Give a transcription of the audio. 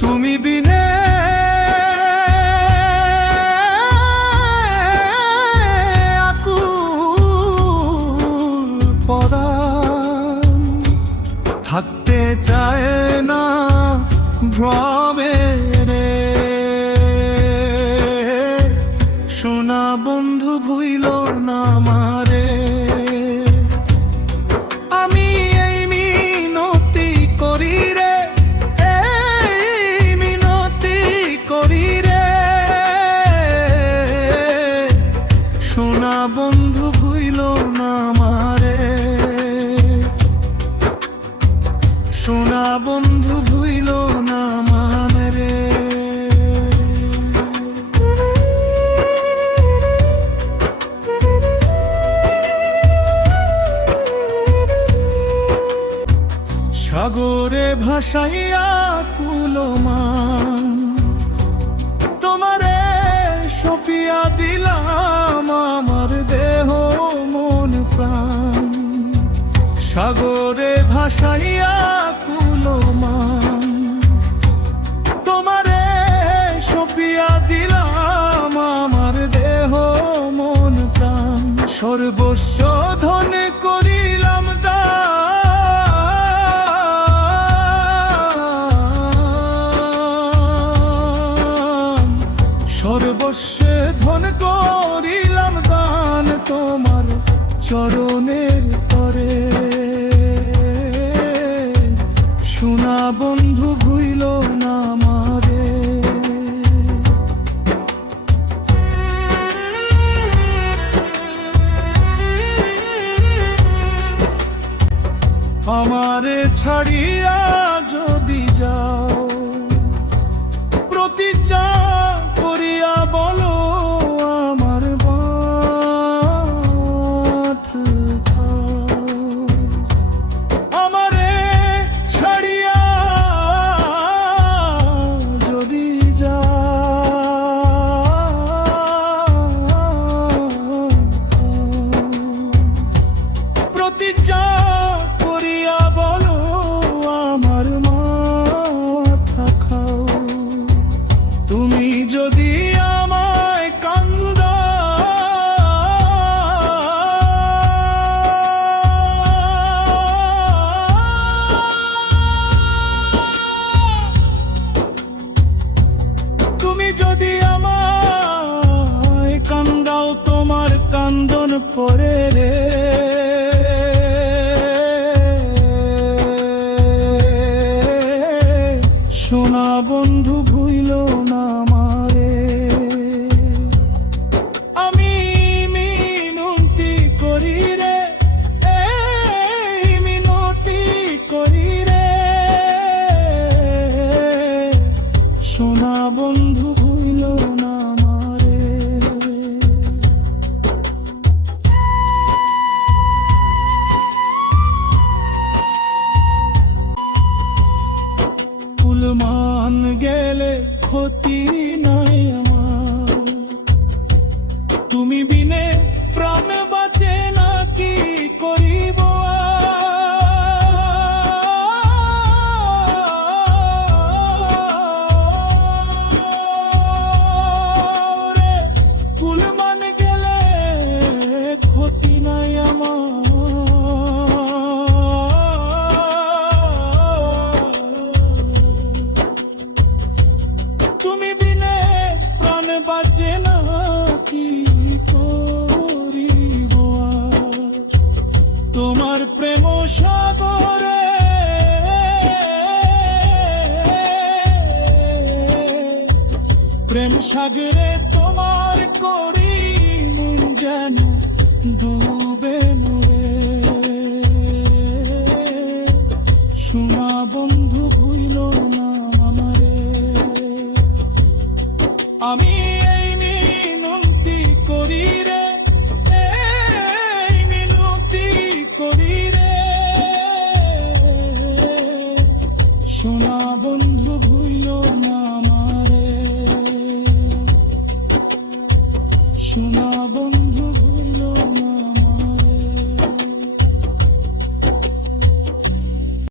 তুমি বিনে আকুল পরাণ থাকতে চায় না ভ্রমে রে। সোনা বন্ধু ভুইল না আমারে, আমি এই মিনতি করি রে, এই মিনতি করি রে। সোনা বন্ধু ভুইল না আমারে, সোনা বন্ধু ভুইল না আমারে। সাগরে ভাসাইয়া কুলমান তোমারে সপিয়া দিলাম আমার দেহ মন প্রাণ। সাগরে ভাসাইয়া কুলমান তোমারে সপিয়া দিলাম আমার দেহ মন প্রাণ। সর্বস্ব ধন করিলাম দান, সর্বস্বে ধন করিলাম দান তোমার চরণের তরে। সোনা বন্ধু ভুইল না আমারে, আমারে ছাড়িয়া যদি যাও প্রতিজ্ঞা করিয়া বলো আমার বাত দাও। আমারে ছাড়িয়া যদি যাও প্রতিজ্ঞা করিয়া বলো আমার মাথা খাও। তুমি যদি আমায় তুমি যদি আমায় কান্দাও তোমার কান্দন পরে রে। সোনা বন্ধু ভুইল না আমারে, আমি মিনতি করি রে, এই মিনতি করি রে। সোনা বন্ধু ভুইল না আমারে। কুলমান গেলে ক্ষতি নাই আমার, তুমি বিনে প্রাণ বাঁচে না কি করিব রে। কুলমান গেলে ক্ষতি নাই আমার, তুমি বিনে প্রাণ বাঁচে না কি করিব তোমার প্রেম সাগরে। প্রেম সাগরে তোমার করি মন যেন ডুবে মরে। সোনা বন্ধু ভুইল না আমারে, আমি এই মিনতি করি রে, এই মিনতি করি রে। সোনা বন্ধু